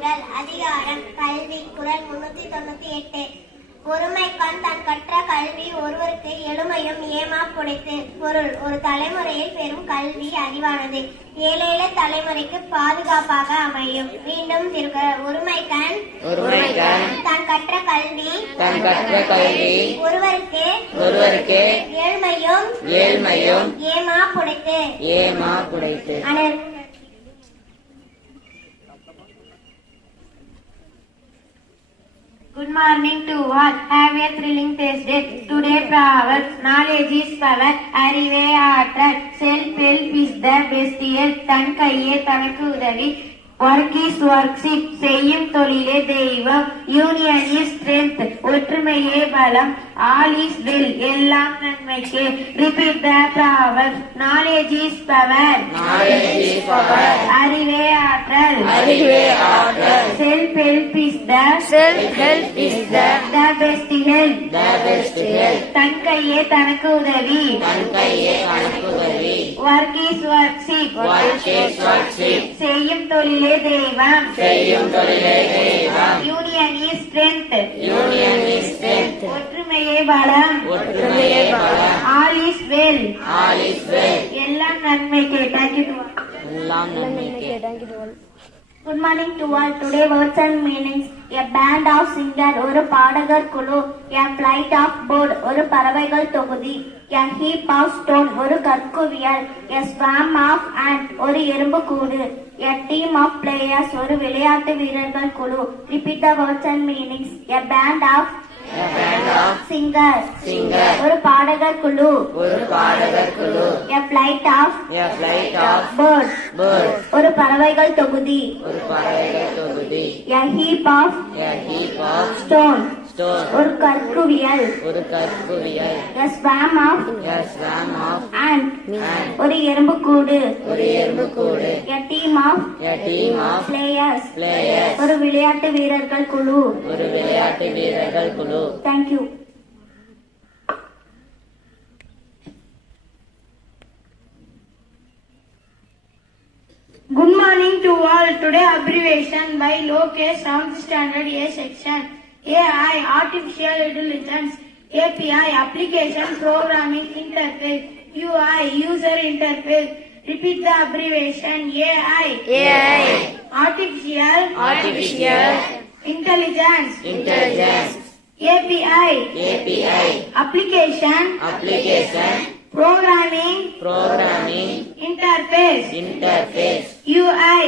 குறள். அதிகாரம் கல்வி. குறள் 398. ஒருமைக்கண் தன் கற்ற கல்வி ஒருவருக்கு எழுமையும் ஏமா புடைத்து. பொருள்: ஒரு தலைமுறையில் பெறும் கல்வி அறிவானது ஏழேழு தலைமுறைக்கு பாதுகாப்பாக அமையும். மீண்டும் திருக்குறள். ஒருமைக்கண் தன் கற்ற கல்வி ஒருவருக்கு ஏழ்மையும் ஏமா புடைத்து. Good morning to all. Have a thrilling Thursday. Today proverb: knowledge is power. அறிவே ஆற்றல். Self help is the best help. தன் கையே தனக்கு உதவி. Work is worship. செய்யும் தொழிலே தெய்வம். Union is strength. ஒற்றுமையே பலம். All is well. எல்லாம் நன்மைக்கு. Repeat the proverb. Knowledge is power. அறிவே ஆற்றல். Self help is the best help. தன் கையே தனக்கு உதவி. Work is worship. செய்யும் தொழிலே தெய்வம். Union is strength. ஒற்றுமையே பலம். All is well. எல்லாம் நன்மைக்கே. Thank you to all. Good morning to all. Today words and meanings. A band of singer ஒரு பாடகர் குழு. A flight of bird ஒரு பறவைகள் தொகுதி. A heap of stone ஒரு கற்குவியல். A swarm of ant ஒரு எறும்பு கூடு. A team of players ஒரு விளையாட்டு வீரர்கள் குழு. Repeat the words and meanings. A band of singer ஒரு பாடகர் குழு. A flight of bird ஒரு பறவைகள் தொகுதி. A heap of stone ஒரு கற்குவியல். A swarm of ant ஒரு எறும்பு கூடு. A team of players ஒரு விளையாட்டு வீரர்கள் குழு. Thank you. Good morning to all. Today abbreviation by Lokesh, 7th standard A section. AI artificial intelligence. API application programming interface. UI user interface. Repeat the abbreviation. AI artificial intelligence. API application programming interface. UI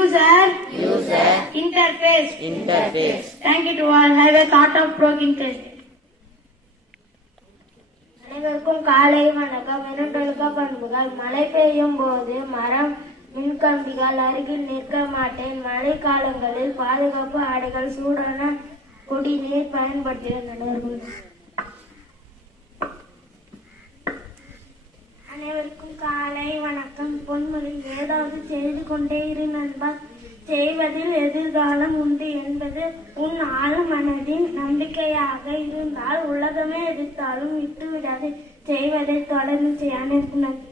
user interface. Thank you to all. Have a thought-provoking Thursday. அனைவருக்கும் காலை வணக்கம். இரண்டொழுக்க பண்புகள். மழை பெய்யும் போது மரம் மின்கம்பிகள் அருகில் நிற்க மாட்டேன். மழை காலங்களில் பாதுகாப்பு ஆடைகள் சூடான குடிநீர் பயன்படுத்துகின்றனர். அனைவருக்கும் காலை வணக்கம். பொன்மொழி. ஏதாவது செய்து கொண்டே இரு நண்பா, செய்வதில் எதிர்காலம் உண்டு என்பது உன் ஆழ மனதின் நம்பிக்கையாக இருந்தால் உலகமே எதிர்த்தாலும் விட்டுவிடாது. செய்வதை தொடர்ந்து செய்ய. அனைவருக்கும் நன்றி.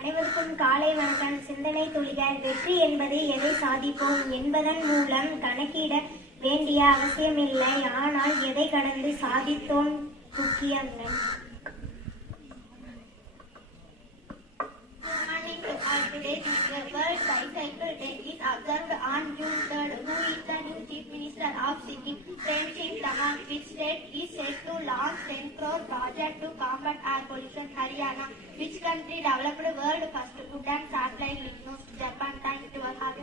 அனைவருக்கும் காலை வணக்கம். சிந்தனை துளிகள். வெற்றி என்பது எதை சாதிப்போம் என்பதன் மூலம் கணக்கிட வேண்டிய அவசியமில்லை, ஆனால் எதை கடந்து சாதித்தோம் முக்கியம். Today World Bicycle Day is observed on June 3rd. Who is the new Chief Minister of Sikkim? Premchand Saman. Which state is set to launch 10 crore project to combat air pollution? Haryana. Which country developed world first food and satellite link? Japan. Thank you to all.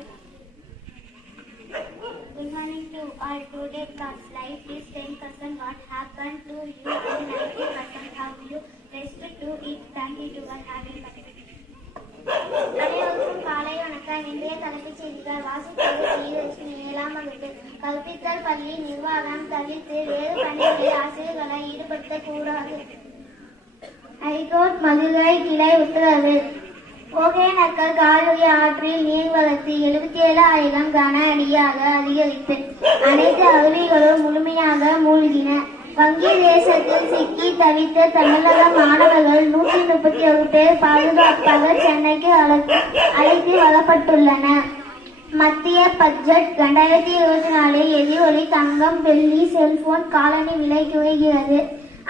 Good morning to all. Today God's life is 10%. What happened to you in 90%? How you respect to it? Thank you to all. Having அனைவருக்கும் காலை வணக்கம். இன்றைய தலைப்புச் செய்திகள். வாசிப்பது ஸ்ரீலட்சுமி. 7ஆம் வகுப்பு. கற்பித்தல் பள்ளி நிர்வாகம் தவிர்த்து வேறு பணிகளில் ஆசிரியர்களை ஈடுபடுத்தக்கூடாது. ஹைகோர்ட் மதுரை கிளை உத்தரவு. ஒகேனக்கல் காவிரி ஆற்றில் நீர்வரத்து 77,000 கன அடியாக அதிகரித்து அனைத்து அருவிகளும் முழுமையாக மூழ்கின. வங்கி தேசத்தில் சிக்கி தவித்த தமிழக மாணவர்கள் 131 பேர் பாதுகாப்பாக சென்னைக்கு அழைத்து வரப்பட்டுள்ளனர். மத்திய பட்ஜெட் 2024 எரிபொருள், தங்கம், வெள்ளி, செல்போன், காலணி விலை குறைகிறது.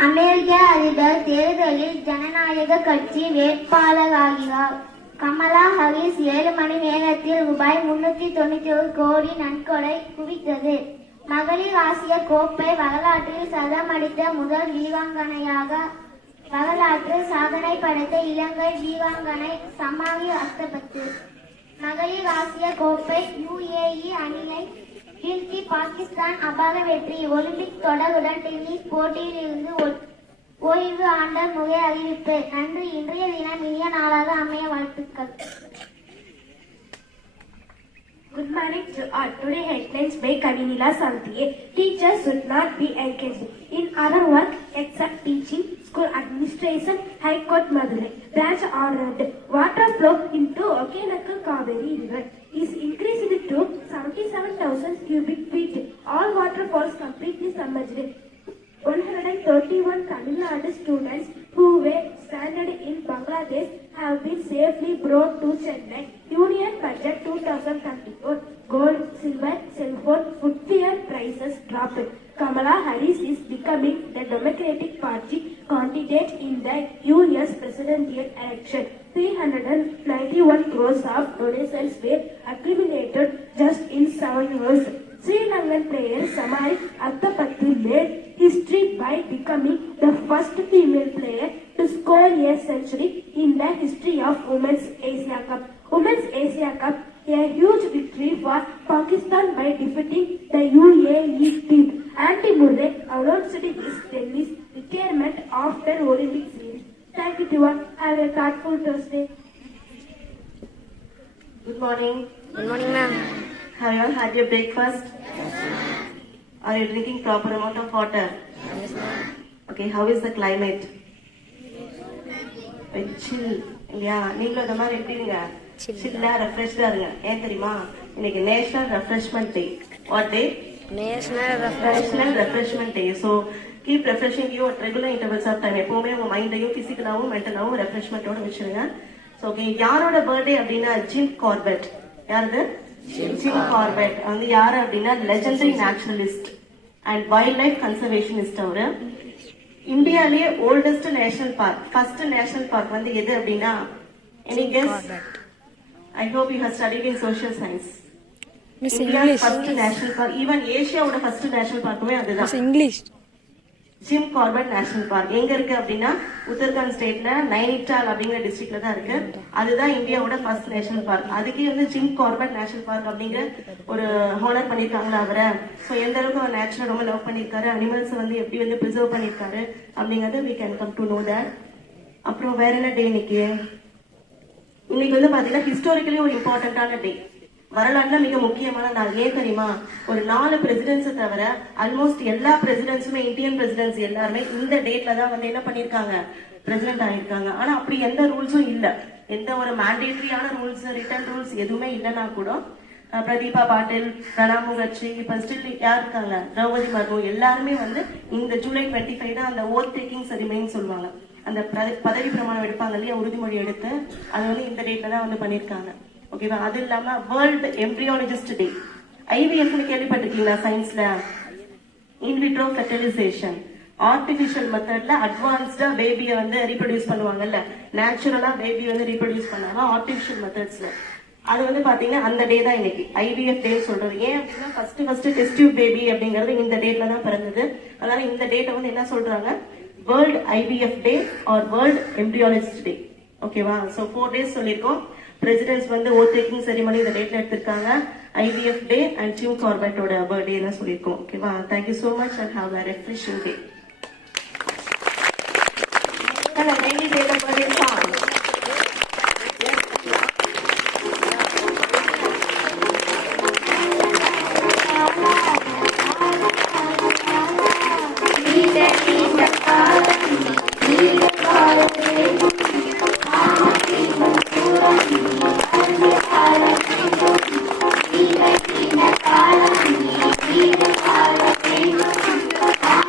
அமெரிக்க அதிபர் தேர்தலில் ஜனநாயக கட்சி வேட்பாளராகிறார். கமலா ஹாரிஸ் 7 மணி நேரத்தில் ரூபாய் 391 கோடி நன்கொடை குவித்தது. மகளிர் ஆசிய கோப்பை வரலாற்றில் சதம் அடித்த முதல் வீராங்கனையாக வரலாற்று சாதனை படைத்த இலங்கை வீராங்கனை சமாரி அஸ்தபத்து. மகளிர் ஆசிய கோப்பை UAE அணியை வீழ்த்தி பாகிஸ்தான் அபார வெற்றி. ஒலிம்பிக் தொடருடன் டென்னிஸ் போட்டியில் இருந்து ஓய்வு ஆண்டர் முறை அறிவிப்பு. நன்றி. இன்றைய தினம் இனிய நாளாக அமைய வாழ்த்துக்கள். Good morning to all. Today headlines by Kavinila Santiye. Teachers should not be engaged in other work except teaching. School administration, High Court Madurai branch ordered water flow into Okenakal Kaveri river is increased to 77,000 cubic feet. All waterfalls completely submerged. 131 Tamil Nadu students who were stranded in Bangladesh have been safely brought to Chennai. Union Budget 2024. Gold, silver, cell phone, footwear prices dropped. Kamala Harris is becoming the Democratic Party candidate in the US presidential election. 391 crores of donations were accumulated just in 7 years. Sri Lankan player Samari Attapattu made history by becoming the first female player to score a century in the history of Women's Asia Cup. Women's Asia Cup, a huge victory for Pakistan by defeating the UAE team. Andy Murray announced his tennis retirement after Olympic Games. Thank you to all. Have a thoughtful Thursday. Good morning. Good morning, ma'am. Have you all had your breakfast? Are you drinking proper amount of water? Yes, ma'am. Okay, how is the climate? Chill. இல்லையா? நீங்களும் இந்த மாதிரி எப்படிங்க? சில்லா ரெஃப்ரெஷ்டா இருங்க. ஏன் தெரியுமா? இன்னைக்கு national refreshment day. What day? National national refreshment day. So keep refreshing you at regular intervals of time. எப்பவுமே உங்க மைண்டையும் பிசிக்கலாவும் மென்டலாவும் ரெஃப்ரெஷ்மெண்டோட வச்சிருங்க. ஸோ ஓகே, யாரோட பர்த்டே அப்படின்னா ஜிம் கார்பெட். யாருது? ஜிம் கார்பெட் வந்து யாரு அப்படின்னா legendary naturalist and wildlife conservationist. அவரு இந்தியாலேயே oldest national park, first national park வந்து எது அப்படின்னா, any guess? I hope you have studied in social science. India's first national park, even ஏசியாவோட ஃபர்ஸ்ட் நேஷனல் பார்க்குமே அதுதான். English. Jim Corbett national park எங்க இருக்கு அப்படின்னா உத்தரகாண்ட் ஸ்டேட்ல நைனிட்டால் அப்படிங்கிற டிஸ்ட்ரிக்ட்ல தான் இருக்கு. அதுதான் இந்தியாவோட ஃபர்ஸ்ட் நேஷனல் பார்க். அதுக்கே வந்து ஜிம் கார்பெட் நேஷனல் பார்க் அப்படிங்கிற ஒரு ஹானர் பண்ணிருக்காங்களா அவரை. ஸோ எந்த அளவுக்கு அவர் நேச்சுரல் ரொம்ப லவ் பண்ணிருக்காரு, அனிமல்ஸ் வந்து எப்படி வந்து ப்ரிசர்வ் பண்ணிருக்காரு அப்படிங்கறது we can come to know that. அப்புறம் வேற என்ன டே இன்னைக்கு? இன்னைக்கு வந்து பாத்தீங்கன்னா ஹிஸ்டாரிக்கலி ஒரு இம்பார்ட்டன்டான டே, வரலாற்றுல மிக முக்கியமான நாள். ஏன் தெரியுமா? ஒரு 4 பிரசிடென்ட்ஸ் தவிர ஆல்மோஸ்ட் எல்லா பிரசிடென்ட்ஸுமே, இந்தியன் பிரசிடென்ட்ஸ் எல்லாருமே இந்த டேட்ல தான் வந்து என்ன பண்ணிருக்காங்க, பிரசிடென்ட் ஆயிருக்காங்க. ஆனா அப்படி எந்த ரூல்ஸும் இல்ல, எந்த ஒரு மேண்டேட்டரியான ரூல்ஸ், ரிட்டன் ரூல்ஸ் எதுவுமே இல்லைன்னா கூட பிரதீபா பாட்டில், பிரணாப் முகர்ஜி, இப்ப ஸ்டில் யார் இருக்காங்க, திரௌபதி மர்மு, எல்லாருமே வந்து இந்த ஜூலை 25 தான் அந்த ஓத் டேக்கிங் செரிமனின்னு சொல்லுவாங்க. அந்த பதவி பிரமாணம் எடுப்பாங்க இல்லையா, உறுதிமொழி எடுத்து, அது வந்து இந்த டேட்ல தான் வந்து பண்ணிருக்காங்க. ஓகேவா? அது இல்லாம வேர்ல்ட் எம்பிரியாலஜிஸ்ட் டே. ஐவிஎஃப்னு கேள்விப்பட்டிருக்கீங்களா சயின்ஸ்ல? In vitro fertilisation. ஆர்டிபிஷியல் மெத்தட்ல அட்வான்ஸ்டா பேபியை வந்து ரீப்ரொடியூஸ் பண்ணுவாங்கல்ல, நேச்சுரலா பேபி வந்து ரீப்ரொடியூஸ் பண்ணாங்க ஆர்டிபிஷியல் மெத்தட்ஸ்ல. அது வந்து பாத்தீங்கன்னா அந்த டே தான் இன்னைக்கு ஐவிஎஃப் டே சொல்றது. ஏன் அப்படின்னா ஃபர்ஸ்ட் டெஸ்ட் டியூப் பேபி அப்படிங்கிறது இந்த டேட்ல தான் பிறந்தது. அதனால இந்த டேட்டை வந்து என்ன சொல்றாங்க, world IVF day or world embryologist day. ஓகேவா? சோ 4 டேஸ் சொல்லிருக்கோம். பிரசிடென்ட்ஸ் வந்து ஓத் டேக்கிங் செரிமனி இந்த டேட்ல எடுத்திருக்காங்க. ஐவிஎஃப் டே அண்ட் ஜிம் கார்பெட்டோட பர்த்டே எல்லாம் சொல்லியிருக்கோம். ஓகேவா? Thank you so much and have a refreshing day. Daily day of birthday song.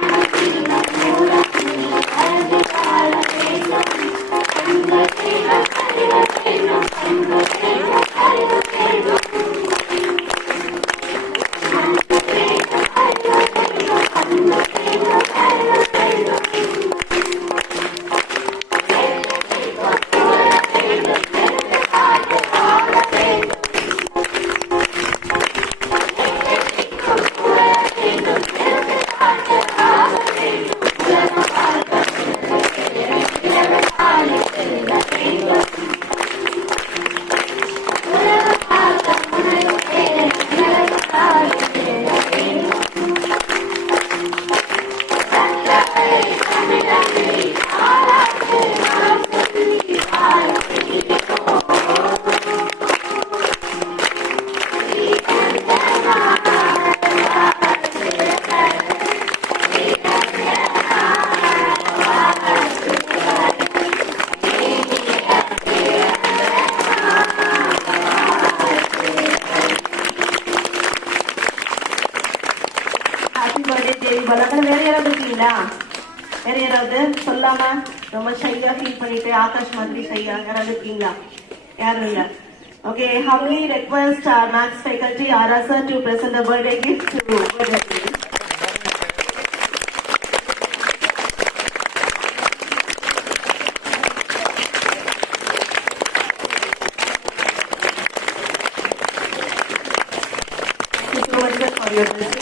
Thank you. இருக்கீங்களா? வேற யாராவது சொல்லாம ரொம்ப ஷையா ஃபீல் பண்ணிட்டு ஆகாஷ் மாதிரி ஷையா யாராவது இருக்கீங்களா? யாரும் இல்ல. Okay, humbly request our maths faculty Ara sir to present the birthday gift to birthday lady. Thank you so much for your